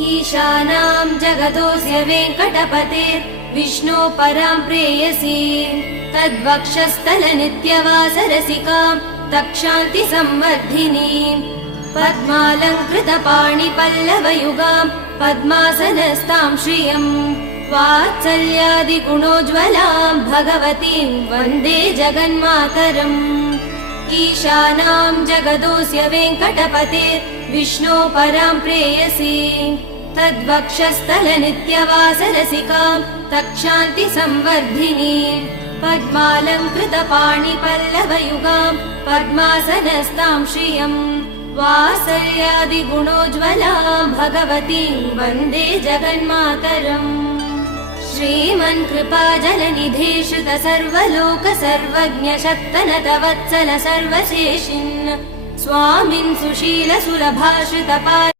ईशानां जगतोऽस्य वेङ्कटपतेर् विष्णो परां प्रेयसी तद्वक्षस्थलनित्यवासरसिकां तक्षान्ति संवर्धिनीं पद्मालङ्कृतपाणिपल्लवयुगां पद्मासनस्तां श्रियम् वात्सल्यादिगुणोज्ज्वलां भगवतीं वन्दे जगन्मातरम् ईशानां जगतोऽस्य वेङ्कटपतेर् विष्णो परां प्रेयसी तद्वक्षस्थलनित्यवासरसिकां तक्षान्ति संवर्धिनीं पद्मालङ्कृतपाणिपल्लवयुगां पद्मासनस्तां श्रियम् वात्सल्यादिगुणोज्ज्वलां भगवतीं वन्दे जगन्मातरम् श्रीमन्कृपाजलनिधे श्रुत सर्वलोक सर्वज्ञ शक्तनतवत्सल सर्वशेषिन् स्वामिन् सुशील सुलभाश्रितपाल